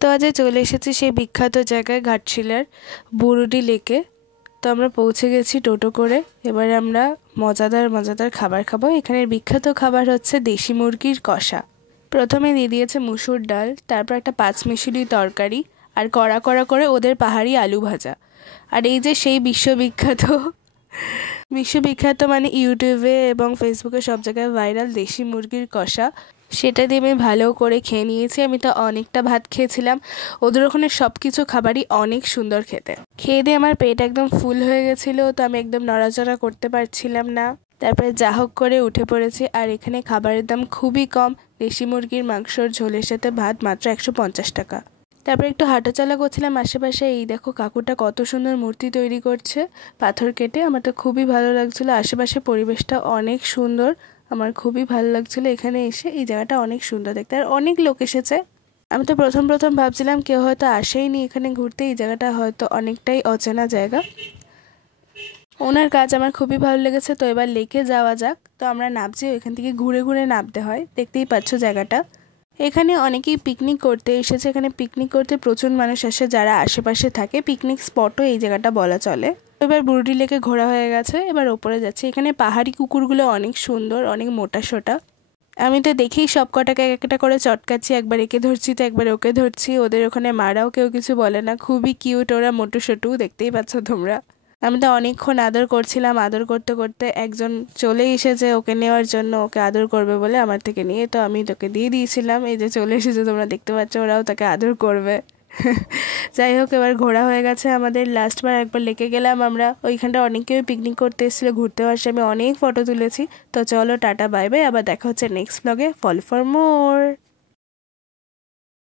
তো আজ চলে এসেছি সেই বিখ্যাত জায়গায় ঘাটশিলার বুরুডি লেকে। তো আমরা পৌঁছে গেছি টোটো করে। এবারে আমরা মজাদার মজাদার খাবার খাবো। এখানের বিখ্যাত খাবার হচ্ছে দেশি মুরগির কষা। প্রথমে দিয়ে দিয়েছে মুসুর ডাল, তারপর একটা পাঁচমিশালি তরকারি, আর কড়া কড়া করে ওদের পাহাড়ি আলু ভাজা। আর এই যে সেই বিশ্ববিখ্যাত মানে ইউটিউবে এবং ফেসবুকে সব জায়গায় ভাইরাল দেশি মুরগির কষা, সেটা দিয়ে আমি ভালো করে খেয়ে নিয়েছি। আমি তো অনেকটা ভাত খেয়েছিলাম। ওদের ওখানে সব কিছু খাবারই অনেক সুন্দর খেতে। খেয়ে দিয়ে আমার পেট একদম ফুল হয়ে গেছিলো, তো আমি একদম নড়াচড়া করতে পারছিলাম না। তারপরে যা হোক করে উঠে পড়েছি। আর এখানে খাবারের দাম খুবই কম। দেশি মুরগির মাংসর ঝোলের সাথে ভাত মাত্র 150 টাকা। তারপরে একটু হাঁটাচলা করছিলাম আশেপাশে। এই দেখো কাকুটা কত সুন্দর মূর্তি তৈরি করছে পাথর কেটে। আমার তো খুবই ভালো লাগছিলো। আশেপাশে পরিবেশটা অনেক সুন্দর, আমার খুবই ভালো লাগছিলো এখানে এসে। এই জায়গাটা অনেক সুন্দর দেখতে, আর অনেক লোক এসেছে। আমি তো প্রথম ভাবছিলাম কেউ হয়তো আসেইনি এখানে ঘুরতে, এই জায়গাটা হয়তো অনেকটাই অচেনা জায়গা। ওনার কাজ আমার খুবই ভালো লেগেছে। তো এবার লেকে যাওয়া যাক। তো আমরা নামছি, এখান থেকে ঘুরে ঘুরে নামতে হয়, দেখতেই পাচ্ছ জায়গাটা। এখানে অনেকেই পিকনিক করতে এসেছে। এখানে পিকনিক করতে প্রচুর মানুষ আসে যারা আশেপাশে থাকে। পিকনিক স্পটও এই জায়গাটা বলা চলে। এবার বুরুডি লেকে ঘোরা হয়ে গেছে, এবার ওপরে যাচ্ছে। এখানে পাহাড়ি কুকুরগুলো অনেক সুন্দর, অনেক মোটা সোটা। আমি তো দেখেই সব কটাকে এক একটা করে চটকাচ্ছি, একবার একে ধরছি তো একবার ওকে ধরছি। ওদের ওখানে মারাও কেউ কিছু বলে না, খুবই কিউট ওরা, মোটু সোটু, দেখতেই পাচ্ছ তোমরা। আমি তো অনেকক্ষণ আদর করছিলাম। আদর করতে করতে একজন চলে এসেছে ওকে নেওয়ার জন্য, ওকে আদর করবে বলে আমার থেকে নিয়ে। তো আমি তোকে দিয়ে দিয়েছিলাম। এই যে চলে এসেছে, তোমরা দেখতে পাচ্ছ, ওরাও তাকে আদর করবে। যাই হোক, এবার ঘোরা হয়ে গেছে আমাদের। লাস্টবার একবার লেকে গেলাম আমরা, ওইখানটা অনেকেই পিকনিক করতে এসেছিলো, ঘুরতে আসছে। আমি অনেক ফটো তুলেছি। তো চলো টাটা বাই বাই, আবার দেখা হচ্ছে নেক্সট ব্লগে। Follow for more.